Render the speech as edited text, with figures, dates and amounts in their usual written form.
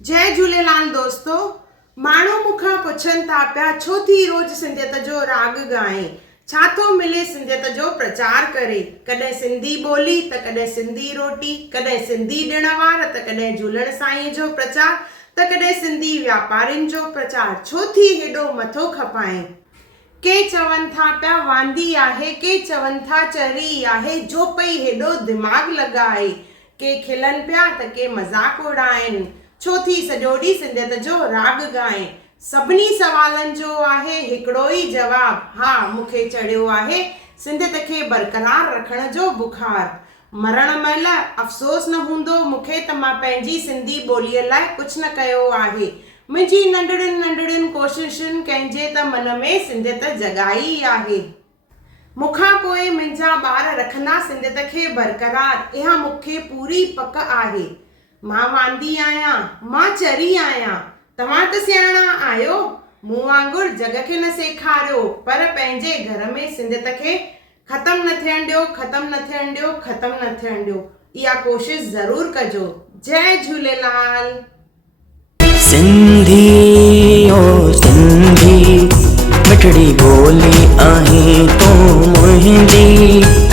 जय झूलेलाल दोस्तों। माण्हू मूंखां पुछनि था पिया छो थी रोज़ सिंधियत जो राग गाए, छा थो मिले सिंधियत जो प्रचार करे। कॾहिं सिंधी ॿोली त कॾहिं सिंधी रोटी, कॾहिं सिंधी ॾिण वार त कॾहिं झूलण साईं जो प्रचार त कॾहिं सिंधी वापारियुनि जो प्रचार। छो थी हेॾो मथो खपाए। के चवनि था पिया वांदी आहे, के चवनि था चरी आहे, जो पई हेॾो दिमाग़ लॻाए। के खिलनि पिया त के मज़ाक उड़ाइनि, छो थी सॼो ॾींहुं सिंधियत जो राग गाए। सभिनी सवालनि जो आहे हिकिड़ो ई जवाब, हा मूंखे चढ़ियो आहे सिंधियत खे बरक़रार रखण जो बुखार। मरण महिल अफ़सोस न हूंदो मूंखे त मां पंहिंजी सिंधी ॿोलीअ लाइ कुझु न कयो आहे। मुंहिंजी नंढड़ियुनि कोशिशुनि कंहिंजे त मन में सिंधियत जगाई आहे। मूंखां पोइ मुंहिंजा ॿार रखंदा सिंधियत खे बरक़रार, इहा मूंखे पूरी पक आहे। मां वांदी आहियां, मां चरी आहियां, तव्हां त सियाणा आहियो। मूं वांगुरु जग खे न सेखारियो, पर पंहिंजे घर में सिंधियत खे ख़तम न थियण ॾियो, ख़तम न थियण ॾियो, ख़तम न थियण ॾियो। इहा कोशिश ज़रूर कजो। जय झूलेलाल। सिंधी ओ सिंधी मिठड़ी ॿोली आहे तो मुंहिंजी।